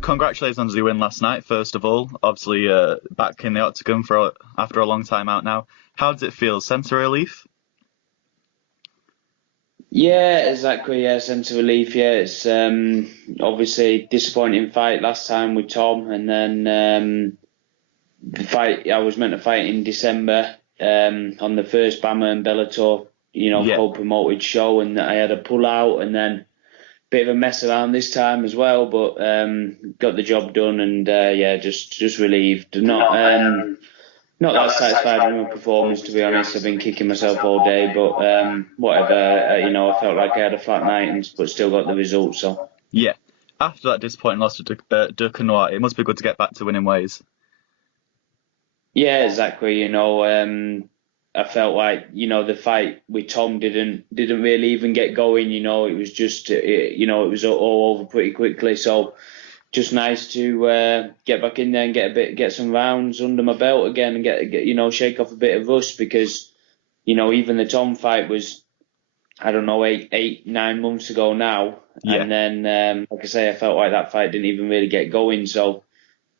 Congratulations on the win last night, first of all. Obviously, back in the octagon after a long time out now. How does it feel? Sense of relief? Yeah, exactly. Yeah, sense of relief. Yeah, it's obviously disappointing fight last time with Tom, and then the fight I was meant to fight in December on the first BAMMA and Bellator, Yeah, co-promoted show, and I had a pull out, and then bit of a mess around this time as well, but got the job done, and yeah, just relieved. Not that satisfied with my performance, to be honest. I've been kicking myself all day, but whatever. I felt like I had a flat night, but still got the result. So yeah. After that disappointing loss to Ducanois, it must be good to get back to winning ways. yeah, exactly. I felt like the fight with Tom didn't really even get going. It was just it was all over pretty quickly. So just nice to get back in there and get some rounds under my belt again and get shake off a bit of rust, because even the Tom fight was, I don't know, 9 months ago now. Yeah, And then like I say, I felt like that fight didn't even really get going. So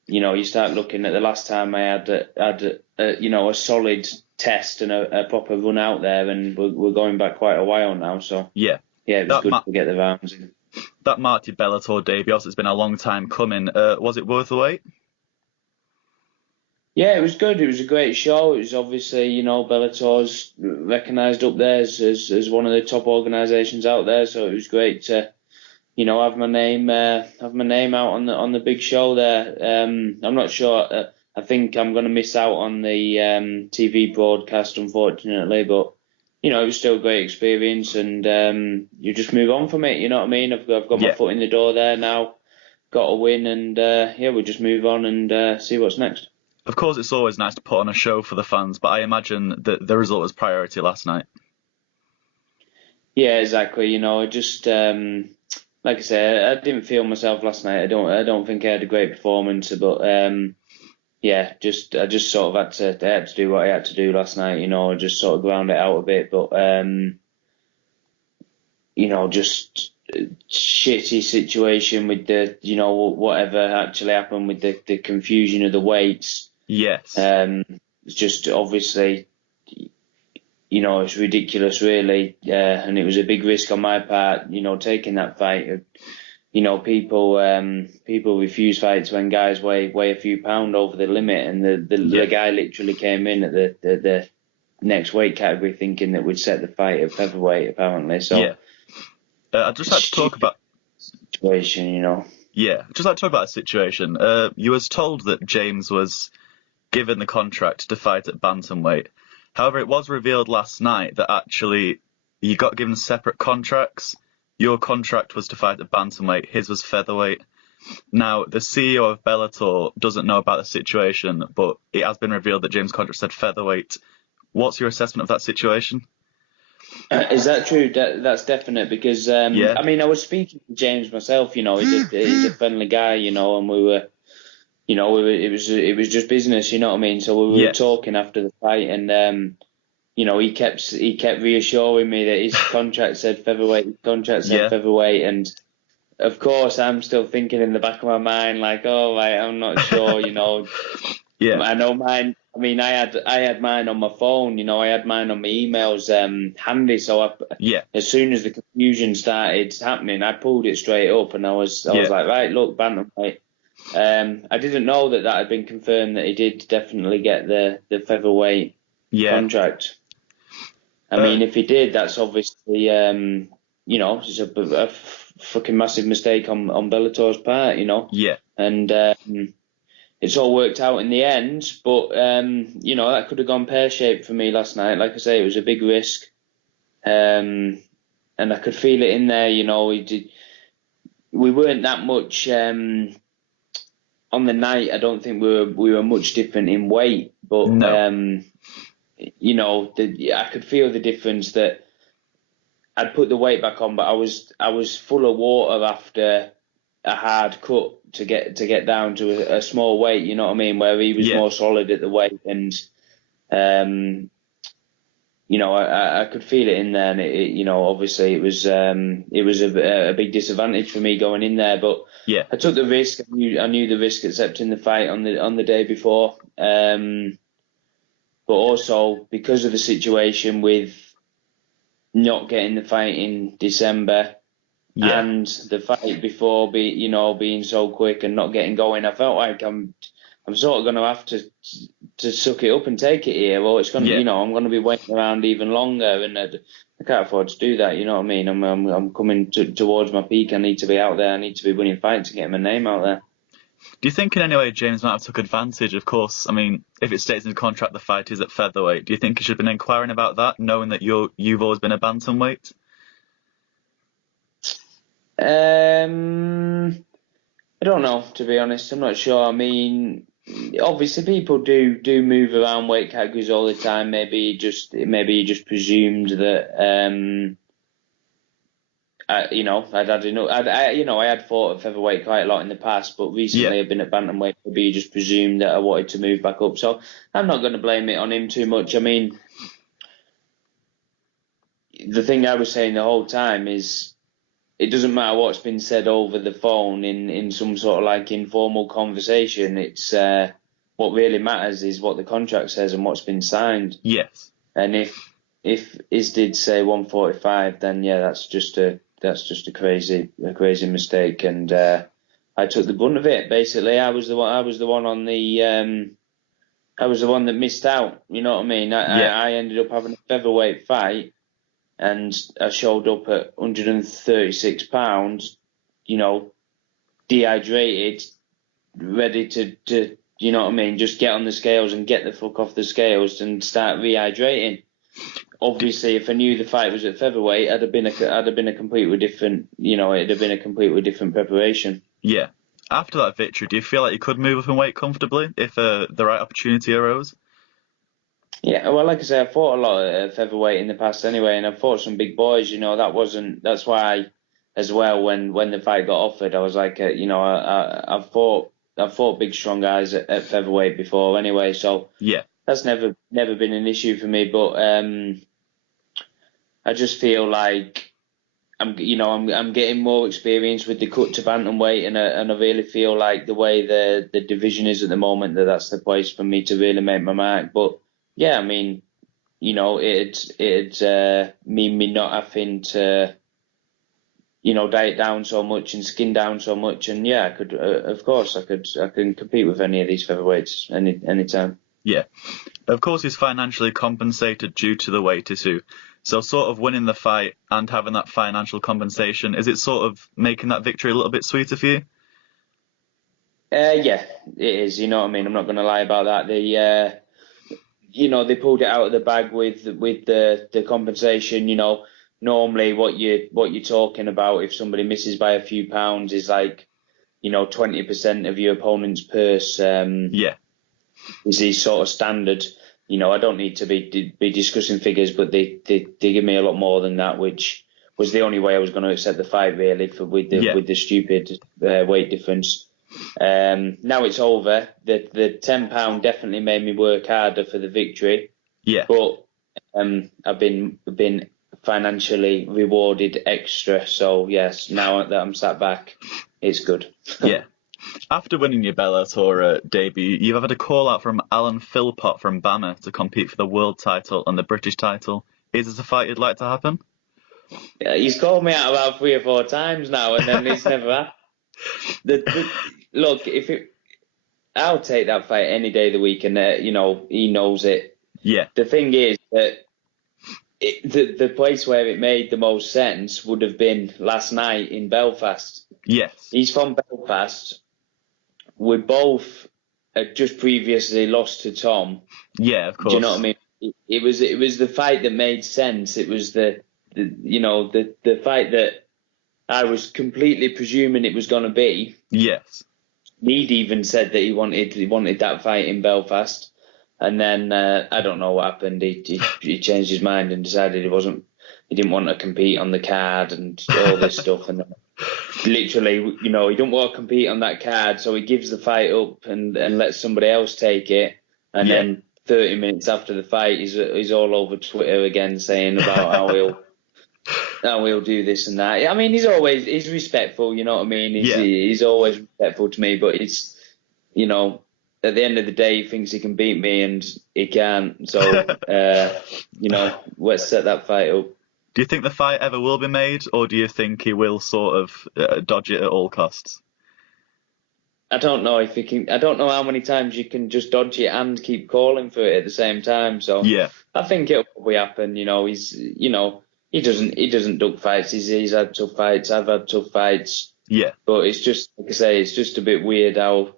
you start looking at the last time I had a solid test and a proper run out there, and we're going back quite a while now. So yeah. yeah, it was good to get the rounds in. That marked your Bellator debut. Obviously, it's been a long time coming. Was it worth the wait? Yeah, it was good. It was a great show. It was obviously, Bellator's recognised up there as one of the top organisations out there. So it was great to, have my name out on the big show there. I'm not sure. I think I'm going to miss out on the TV broadcast, unfortunately. But it was still a great experience, and you just move on from it. You know what I mean? I've got my Yeah. foot in the door there now. Got a win, and yeah, we'll just move on and see what's next. Of course, it's always nice to put on a show for the fans, but I imagine that the result was priority last night. Yeah, exactly. I just like I say, I didn't feel myself last night. I don't think I had a great performance, but yeah, I just sort of I had to do what I had to do last night. Just sort of ground it out a bit, but just shitty situation with the whatever actually happened with the confusion of the weights. Yes. It's just obviously, it's ridiculous, really, and it was a big risk on my part, taking that fight. People refuse fights when guys weigh a few pound over the limit, and the guy literally came in at the next weight category thinking that we'd set the fight at featherweight, apparently. So Yeah. I'd just like to talk about situation, Yeah, I'd just like to talk about a situation. You was told that James was given the contract to fight at bantamweight. However, it was revealed last night that actually you got given separate contracts. Your contract was to fight at bantamweight, his was featherweight. Now, the CEO of Bellator doesn't know about the situation, but it has been revealed that James' contract said featherweight. What's your assessment of that situation? Is that true? That's definite, because Yeah, I mean, I was speaking to James myself. He's a friendly guy. And we were. It was just business. You know what I mean? So we were yes, talking after the fight, and he kept reassuring me that his contract said featherweight. His contract said yeah, featherweight, and of course, I'm still thinking in the back of my mind, like, oh, right, I'm not sure. yeah, I know mine. I mean, I had mine on my phone. I had mine on my emails handy. So yeah, as soon as the confusion started happening, I pulled it straight up, and I was yeah, like, right, look, bantamweight. I didn't know that had been confirmed, that he did definitely get the featherweight yeah. contract. I mean, if he did, that's obviously it's a fucking massive mistake on Bellator's part. Yeah, And it's all worked out in the end, but that could have gone pear-shaped for me last night. Like I say, it was a big risk, and I could feel it in there. We weren't that much on the night. I don't think we were much different in weight, but no, I could feel the difference. That I'd put the weight back on, but I was full of water after a hard cut to get down to a small weight. You know what I mean? Where he was yeah, more solid at the weight, and I could feel it in there, and obviously it was a big disadvantage for me going in there, but Yeah. I took the risk. I knew the risk accepting the fight on the day before, but also because of the situation with not getting the fight in December. Yeah. And the fight before being so quick and not getting going, I felt like I'm sort of going to have to suck it up and take it here. Well, it's going to, I'm going to be waiting around even longer, and I can't afford to do that. You know what I mean? I'm coming towards my peak. I need to be out there. I need to be winning fights to get my name out there. Do you think in any way James might have took advantage? Of course, I mean, if it states in the contract the fight is at featherweight, do you think he should have been inquiring about that, knowing that you've always been a bantamweight? I don't know, to be honest. I'm not sure. I mean, obviously people do move around weight categories all the time. Maybe he just presumed that I'd had enough. I had fought at featherweight quite a lot in the past, but recently I've been at bantamweight. Maybe he just presumed that I wanted to move back up. So I'm not going to blame it on him too much. I mean, the thing I was saying the whole time is, it doesn't matter what's been said over the phone in some sort of like informal conversation. It's what really matters is what the contract says and what's been signed. Yes. And if Is did say 145, then yeah, that's just a crazy mistake. And I took the brunt of it. Basically, I was the one on the I was the one that missed out. You know what I mean? I ended up having a featherweight fight. And I showed up at 136 pounds, dehydrated, ready to you know what I mean, just get on the scales and get the fuck off the scales and start rehydrating. Obviously, if I knew the fight was at featherweight, I'd have been a completely different, it'd have been a completely different preparation. Yeah. After that victory, do you feel like you could move up in weight comfortably if the right opportunity arose? Yeah, well, like I say, I fought a lot at featherweight in the past anyway, and I fought some big boys. That's why, as well, when the fight got offered, I was like, I've fought big strong guys at featherweight before anyway, so yeah, that's never been an issue for me. But I just feel like I'm getting more experience with the cut to bantamweight, and I really feel like the way the division is at the moment, that's the place for me to really make my mark. But yeah, I mean, it'd mean me not having to, diet down so much and skin down so much, and yeah, I could, of course, I can compete with any of these featherweights anytime. Yeah, of course he's financially compensated due to the weight issue. So sort of winning the fight and having that financial compensation, is it sort of making that victory a little bit sweeter for you? Yeah, it is. You know what I mean? I'm not going to lie about that. They pulled it out of the bag with the compensation. Normally what you're talking about if somebody misses by a few pounds is like, 20% of your opponent's purse. Yeah. Is the sort of standard. I don't need to be discussing figures, but they give me a lot more than that, which was the only way I was going to accept the fight really with the stupid weight difference. Now it's over. The £10 definitely made me work harder for the victory. Yeah. But I've been financially rewarded extra. So yes, now that I'm sat back, it's good. Yeah. After winning your Bellator debut, you've had a call out from Alan Philpott from BAMMA to compete for the world title and the British title. Is this a fight you'd like to happen? Yeah, he's called me out about 3 or 4 times now, and then it's never happened. Look, I'll take that fight any day of the week, and he knows it. Yeah. The thing is that the place where it made the most sense would have been last night in Belfast. Yes. He's from Belfast. We both had just previously lost to Tom. Yeah, of course. Do you know what I mean? It was the fight that made sense. It was the fight that I was completely presuming it was going to be. Yes. He'd even said that he wanted that fight in Belfast, and then I don't know what happened. He changed his mind and decided he didn't want to compete on the card and all this stuff. And then, literally, he don't want to compete on that card, so he gives the fight up and lets somebody else take it. And then 30 minutes after the fight, he's all over Twitter again saying about how he'll do this and that. I mean, he's respectful, you know what I mean? He's always respectful to me, but it's, you know, at the end of the day, he thinks he can beat me and he can't. So, you know, let's set that fight up. Do you think the fight ever will be made, or do you think he will sort of dodge it at all costs? I don't know if he can. I don't know how many times you can just dodge it and keep calling for it at the same time. So yeah, I think it'll probably happen. You know, he doesn't duck fights. He's had tough fights. I've had tough fights. Yeah, but it's just, like I say, it's just a bit weird how.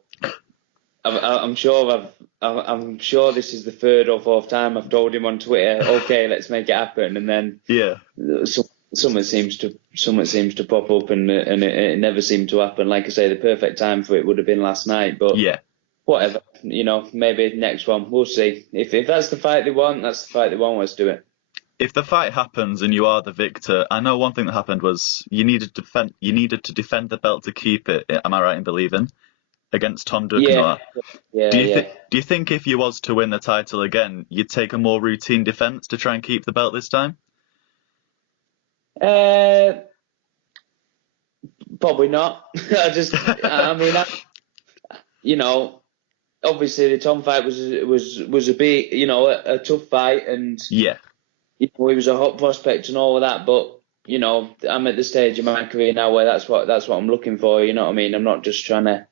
I'm sure this is the third or fourth time I've told him on Twitter, okay, let's make it happen, and then something seems to pop up, and it never seemed to happen. Like I say, the perfect time for it would have been last night, but whatever, you know, maybe next one, we'll see. If that's the fight they want, that's the fight they want. Let's do it. If the fight happens and you are the victor, I know one thing that happened was you needed to defend the belt to keep it. Am I right in believing? Against Tom Duquesnoy. Do you think if you was to win the title again, you'd take a more routine defence to try and keep the belt this time? Probably not. You know, obviously the Tom fight was a big, you know, a tough fight, and you know, he was a hot prospect and all of that, but you know, I'm at the stage of my career now where that's what I'm looking for. You know what I mean? I'm not just trying to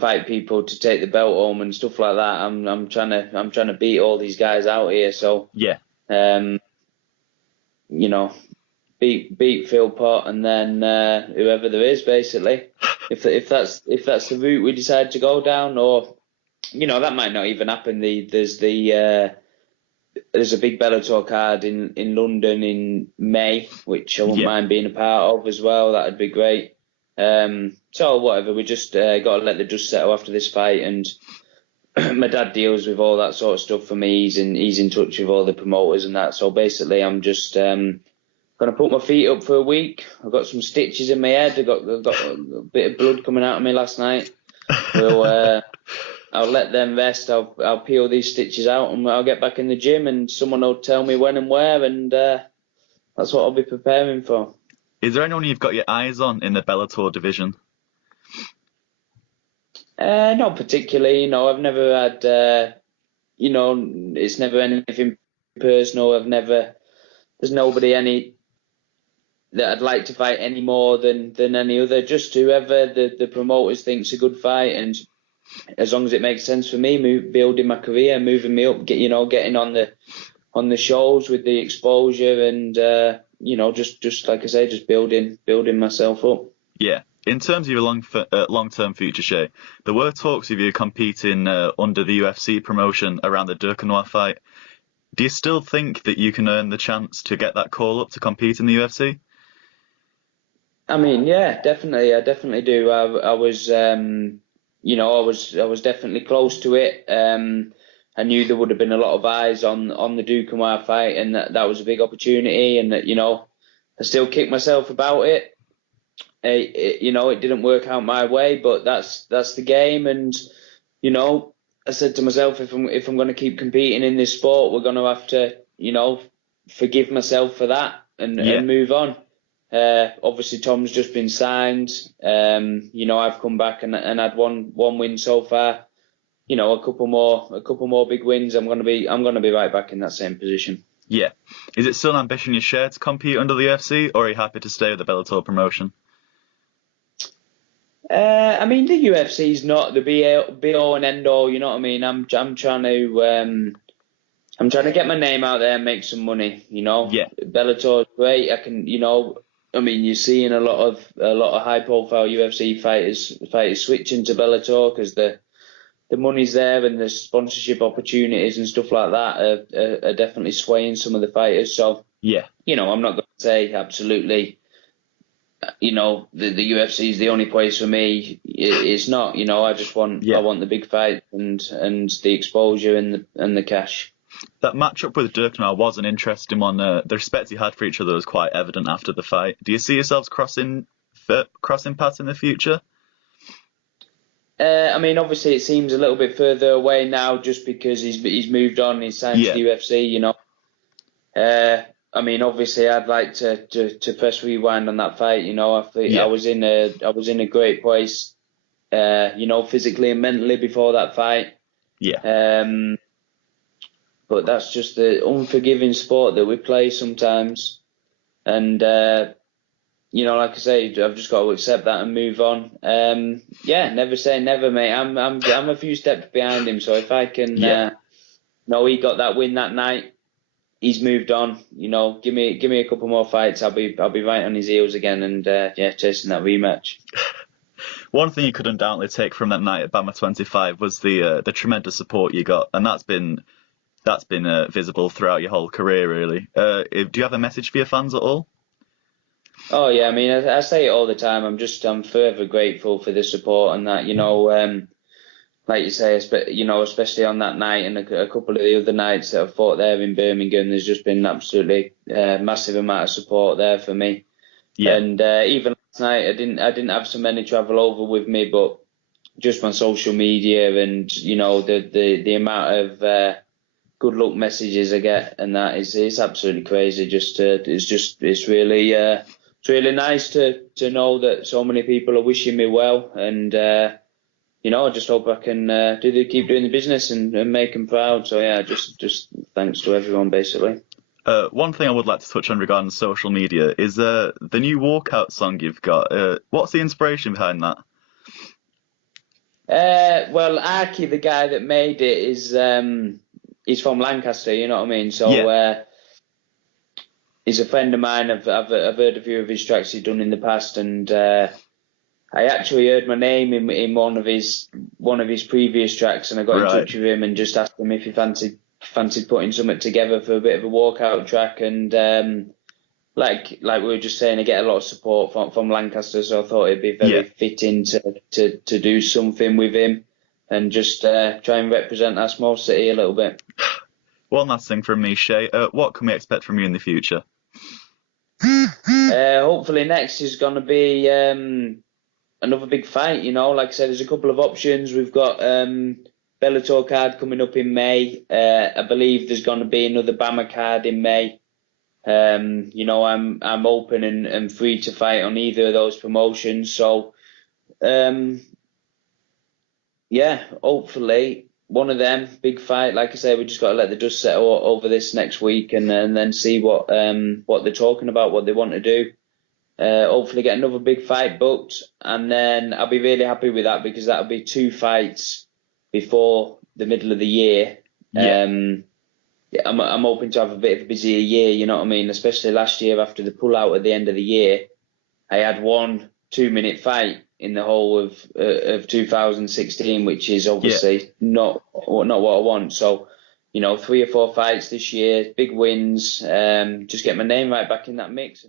fight people to take the belt home and stuff like that. I'm trying to beat all these guys out here. So you know, beat Philpott and then whoever there is, basically. If that's the route we decide to go down, or you know, that might not even happen. There's a big Bellator card in London in May, which I wouldn't mind being a part of as well. That'd be great. So whatever, we just got to let the dust settle after this fight, and my dad deals with all that sort of stuff for me. He's in touch with all the promoters and that. So basically, I'm just gonna put my feet up for a week. I've got some stitches in my head. I've got a bit of blood coming out of me last night. I'll let them rest. I'll peel these stitches out, and I'll get back in the gym, and someone will tell me when and where, and that's what I'll be preparing for. Is there anyone you've got your eyes on in the Bellator division? Not particularly. You know, I've never had. You know, it's never anything personal. There's nobody that I'd like to fight any more than any other. Just whoever the promoters think's a good fight, and as long as it makes sense for me, building my career, moving me up, getting on the shows with the exposure, and you know, just like I say, just building myself up. Yeah. In terms of your long-term future, Shay, there were talks of you competing under the UFC promotion around the Duquesnoy fight. Do you still think that you can earn the chance to get that call up to compete in the UFC? I mean, yeah, definitely. I definitely do. I was, you know, I was definitely close to it. I knew there would have been a lot of eyes on the Duquesnoy fight, and that was a big opportunity. And that, you know, I still kick myself about it. You know, it didn't work out my way, but that's the game. And you know, I said to myself, if I'm going to keep competing in this sport, we're going to have to, you know, forgive myself for that and move on. Obviously, Tom's just been signed. You know, I've come back and had one win so far. You know, a couple more big wins. I'm gonna be right back in that same position. Yeah. Is it still an ambition you share to compete under the UFC, or are you happy to stay with the Bellator promotion? I mean, the UFC is not the be all and end all. You know what I mean? I'm trying to get my name out there and make some money. You know, Bellator's great. I can, you know, I mean, you're seeing a lot of high profile UFC fighters switching to Bellator because the money's there and the sponsorship opportunities and stuff like that are definitely swaying some of the fighters. So you know, I'm not going to say absolutely, you know, the UFC is the only place for me. It's not. You know, I just want I want the big fight and the exposure and the cash. That matchup with Duquesnoy was an interesting one. The respect you had for each other was quite evident after the fight. Do you see yourselves crossing paths in the future? I mean, obviously it seems a little bit further away now, just because he's moved on, he's signed to Yeah, the UFC, you know. I mean, obviously I'd like to press rewind on that fight, you know. I think yeah, I was in a great place, you know, physically and mentally before that fight. yeah. Um, but that's just the unforgiving sport that we play sometimes, and you know, like I say, I've just got to accept that and move on. Yeah, never say never, mate. I'm a few steps behind him, so if I can, Yeah. no, he got that win that night. He's moved on. You know, give me a couple more fights. I'll be right on his heels again, and yeah, chasing that rematch. One thing you could undoubtedly take from that night at BAMMA 25 was the tremendous support you got, and that's been visible throughout your whole career, really. Do you have a message for your fans at all? Oh yeah, I mean, I say it all the time. I'm forever grateful for the support and that. You know, like you say, you know, especially on that night and a couple of the other nights that I've fought there in Birmingham, there's just been absolutely massive amount of support there for me. Yeah, And even last night, I didn't have so many travel over with me, but just my social media and you know the amount of good luck messages I get, and that is it's absolutely crazy. It's really nice to know that so many people are wishing me well, and you know, I just hope I can keep doing the business and make them proud. So yeah, just thanks to everyone basically. one thing I would like to touch on regarding social media is the new walkout song you've got. What's the inspiration behind that? Well, Aki, the guy that made it, he's from Lancaster. You know what I mean? So Yeah, he's a friend of mine. I've heard a few of his tracks he's done in the past, and I actually heard my name in one of his previous tracks, and I got in right. touch with him and just asked him if he fancied putting something together for a bit of a walkout track, and like we were just saying, I get a lot of support from Lancaster, so I thought it'd be Yeah. very fitting to do something with him and just try and represent our small city a little bit. One last thing from me, Shay. What can we expect from you in the future? Hopefully next is going to be another big fight. You know, like I said, there's a couple of options. We've got Bellator card coming up in May. I believe there's going to be another BAMMA card in May. You know, I'm open and free to fight on either of those promotions. So, yeah, hopefully one of them big fight. Like I say, we just got to let the dust settle over this next week and then see what they're talking about, what they want to do. Hopefully get another big fight booked, and then I'll be really happy with that because that'll be 2 fights before the middle of the year. Yeah, Yeah, I'm hoping to have a bit of a busier year, you know what I mean? Especially last year after the pullout at the end of the year, I had 1 2-minute fight in the whole of 2016, which is yeah. obviously not what I want. So, you know, 3 or 4 fights this year, big wins, just get my name right back in that mix.